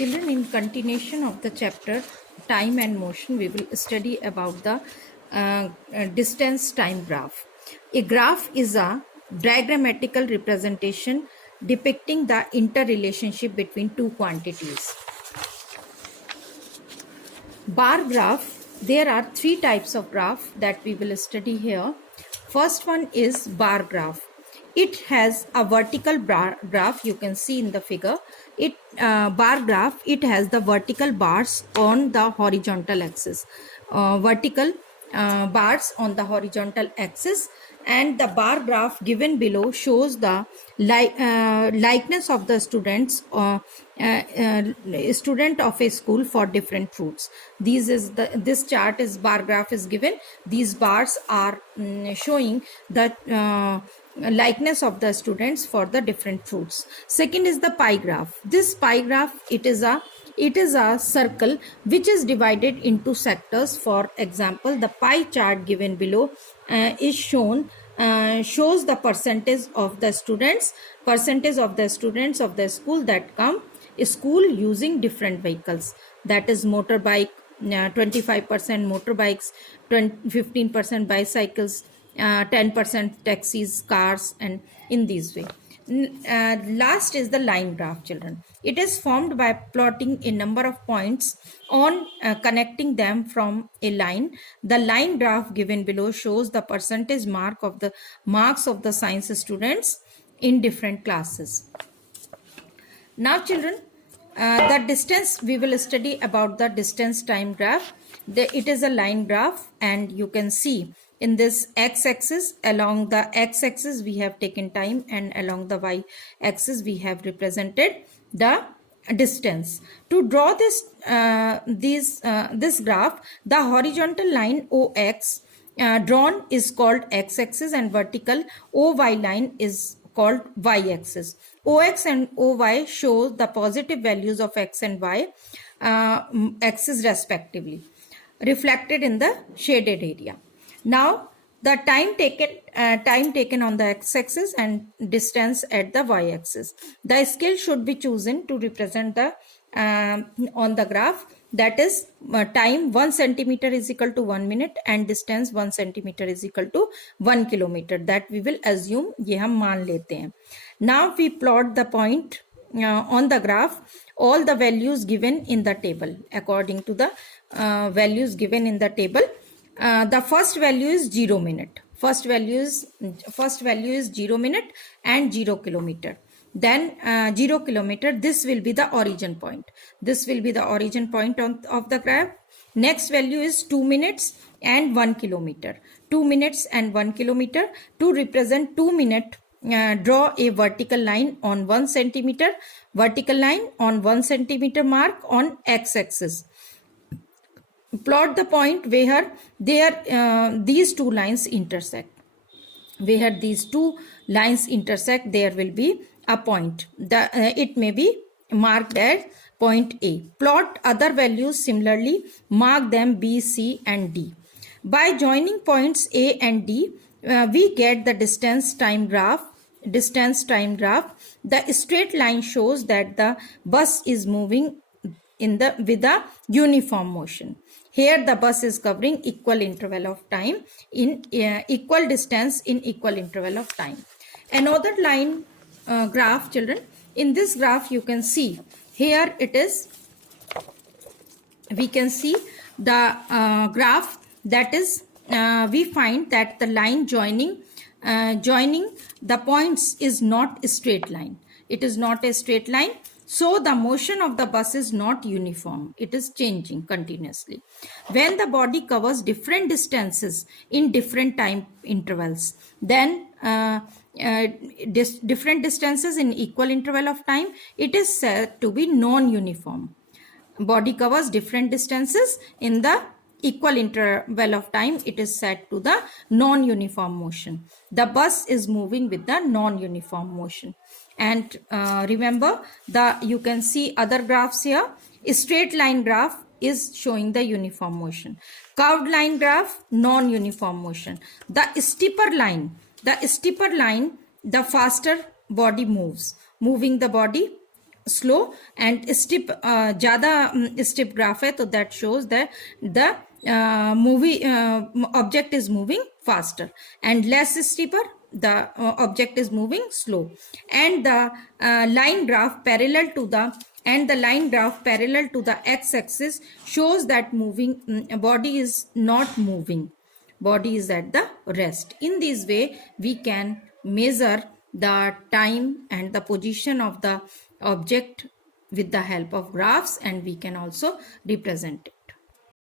Children, in continuation of the chapter Time and Motion, we will study about the distance time graph. A graph is a diagrammatical representation depicting the interrelationship between two quantities. Bar graph, there are three types of graph that we will study here. First one is bar graph. It has a vertical bar graph, you can see in the figure. Bar graph, it has the vertical bars on the horizontal axis. Vertical bars on the horizontal axis, and the bar graph given below shows the likeness of the students student of a school for different fruits. This chart is bar graph is given. These bars are showing the likeness of the students for the different fruits. Second is the pie graph. This pie graph, it is a circle which is divided into sectors. For example, the pie chart given below is shown shows the percentage of the students of the school that come school using different vehicles, that is motorbike, 25% motorbikes, 15% bicycles, 10% taxis, cars, and in this way. Last is the line graph, children. It is formed by plotting a number of points on connecting them from a line. The line graph given below shows the percentage marks of the science students in different classes. Now, children, the distance, we will study about the distance time graph. It is a line graph, and you can see in this x-axis, along the x-axis we have taken time, and along the y-axis we have represented the distance. To draw this graph, the horizontal line OX drawn is called x-axis, and vertical OY line is called y-axis. OX and OY show the positive values of x and y axis respectively, reflected in the shaded area. Now, the time taken on the x-axis and distance at the y-axis. The scale should be chosen to represent the on the graph, that is time 1 centimeter is equal to 1 minute and distance 1 centimeter is equal to 1 kilometer. That we will assume, ये हम मान लेते हैं. Now we plot the point on the graph, all the values given in the table according to the values given in the table. The first value is 0 minute. First value is 0 minute and 0 kilometer. Then 0 kilometer, this will be the origin point. This will be the origin point of the graph. Next value is 2 minutes and 1 kilometer. 2 minutes and 1 kilometer. To represent 2 minute, draw a vertical line on 1 centimeter. Vertical line on 1 centimeter mark on x-axis. Plot the point where these two lines intersect. Where these two lines intersect, there will be a point. It may be marked as point A. Plot other values similarly. Mark them B, C, and D. By joining points A and D, we get the distance time graph. The straight line shows that the bus is moving with a uniform motion. Here the bus is covering equal interval of time in equal distance in equal interval of time. Another line graph, children. In this graph you can see, here it is, we can see the graph, that is we find that the line joining the points is not a straight line. It is not a straight line. So the motion of the bus is not uniform. It is changing continuously. When the body covers different distances in different time intervals, then different distances in equal interval of time, it is said to be non-uniform. Body covers different distances in the equal interval of time, it is set to the non-uniform motion. The bus is moving with the non-uniform motion. And remember, you can see other graphs here. A straight line graph is showing the uniform motion. Curved line graph, non-uniform motion. The steeper line, the faster body moves. Moving the body slow, and steep ज़्यादा steep graph है, तो that shows that the object is moving faster, and less steeper the object is moving slow. And the line graph parallel to the x-axis shows that body is not moving, body is at the rest. In this way we can measure the time and the position of the object with the help of graphs, and we can also represent it.